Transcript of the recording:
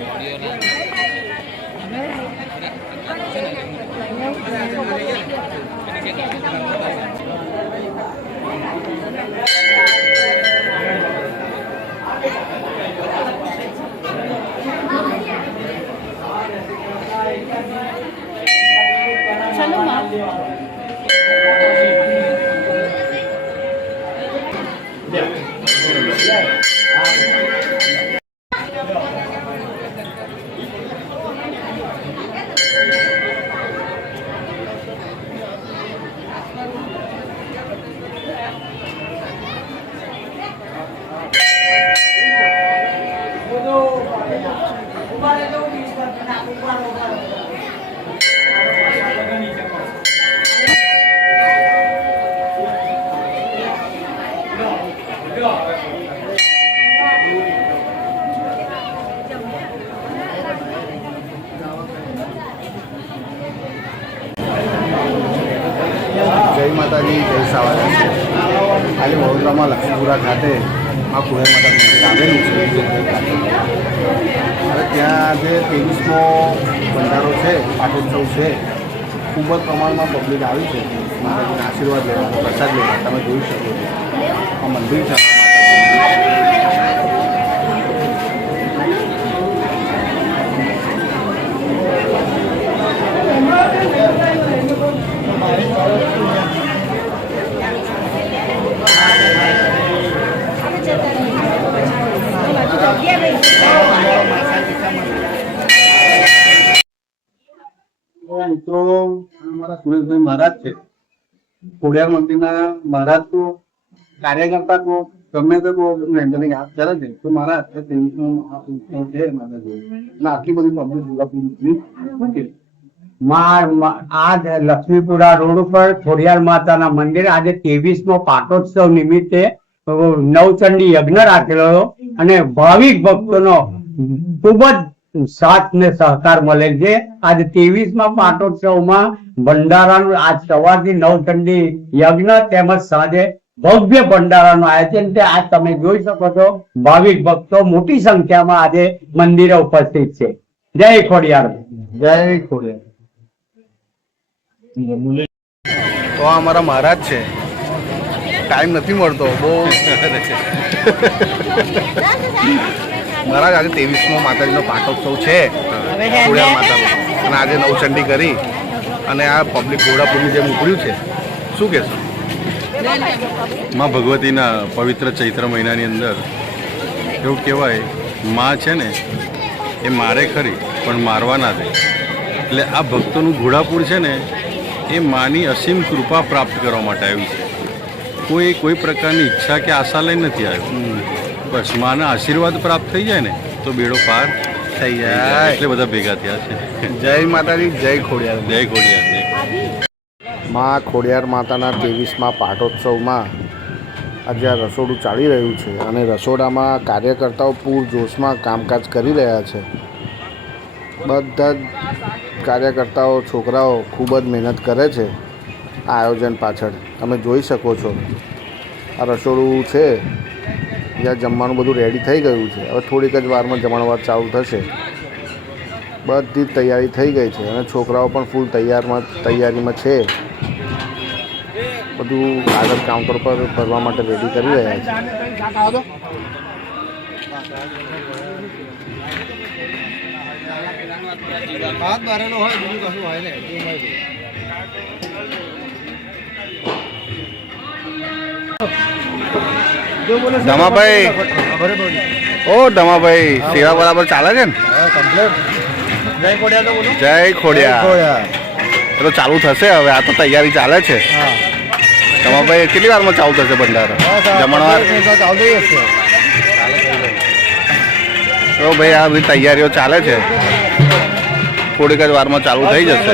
જય માતાજી, જય સાવરકર। આજે વડોદરામાં લક્ષ્મીપુરા ખાતે આ ખોડિયાર માતા મંદિર આવેલું છે અને ત્યાં જે 23મો ભંડારો છે, પાટોત્સવ છે, ખૂબ જ પ્રમાણમાં પબ્લિક આવી છે માતાજીના આશીર્વાદ લેવા, પ્રસાદ લેવા। તમે જોઈ શકો છો આ મંદિર છે। મિત્રો અમારા સુરેશભાઈ મહારાજ છે, ખોડિયાર મંદિરના મહારાજ તો કાર્યકર્તા કો ગમે તે કો મેન્ટેનિંગ હાથ ચાલે છે તો મહારાજ છે આટલી બધી પબ્લિક આજ લક્ષ્મીપુરા રોડ ઉપર ખોડિયાર માતાના મંદિર આજે 23મો પાટોત્સવ નિમિત્તે નવચંડી યજ્ઞ રાખેલો અને ભાવિક ભક્તોનો ખૂબ જ સાથ ને સહકાર મળેલ છે। આજે 23મા પાટોત્સવમાં ભંડારાનું આજ સવારથી નવચંડી યજ્ઞ તેમજ સાંજે ભવ્ય ભંડારાનું આયોજન છે। આજ તમે જોઈ શકો છો ભાવિક ભક્તો મોટી સંખ્યામાં આજે મંદિરે ઉપસ્થિત છે। જય ખોડિયાર, જય ખોડિયાર। તો આ અમારા મહારાજ છે, ટાઈમ નથી મળતો બહુ મહારાજ આજે 23મો માતાજીનો પાટોત્સવ છે ખોડિયાર માતાનો અને આજે નવચંડી કરી અને આ પબ્લિક ઘોડાપુરની જેમ ઉપડ્યું છે, શું કહેશો? માં ભગવતીના પવિત્ર ચૈત્ર મહિનાની અંદર એવું કહેવાય માં છે ને એ મારે ખરી પણ મારવા ના દે, એટલે આ ભક્તોનું ઘોડાપુર છે ને એ માની અસીમ કૃપા પ્રાપ્ત કરવા માટે આવ્યું છે। કોઈ પ્રકારની ઈચ્છા કે આશા લઈને નથી આવ્યું, બસ માના આશીર્વાદ પ્રાપ્ત થઈ જાય ને તો બેડો પાર થઈ જાય, એટલે બધા ભેગા થયા છે। જય માતાજી, જય ખોડિયાર, જય ખોડિયાર। માં ખોડિયાર માતાના 23મા પાટોત્સવમાં આજે આ રસોડું ચાલી રહ્યું છે અને રસોડામાં કાર્યકર્તાઓ પૂરજોશમાં કામકાજ કરી રહ્યા છે। બધા જ કાર્યકર્તાઓ, છોકરાઓ ખૂબ જ મહેનત કરે છે આ આયોજન પાછળ। તમે જોઈ શકો છો આ રસોડું છે જ્યાં જમવાનું બધું રેડી થઈ ગયું છે। હવે થોડીક જ વારમાં જમણવાર ચાલુ થશે। બધી જ તૈયારી થઈ ગઈ છે અને છોકરાઓ પણ ફૂલ તૈયારીમાં છે। બધું આગળ કાઉન્ટર પર ભરવા માટે રેડી કરી રહ્યા છે। ધમાભાઈ, ઓ ધમાભાઈ, સેવા બરાબર ચાલે છે ને? જય ખોડિયાર। તો ચાલુ થશે હવે, આ તો તૈયારી ચાલે છે। ધમાભાઈ, કેટલી વારમાં ચાલુ થશે ભંડારો? જમણવાર તો ભાઈ આ બધી તૈયારીઓ ચાલે છે, થોડીક જ વારમાં ચાલુ થઈ જશે।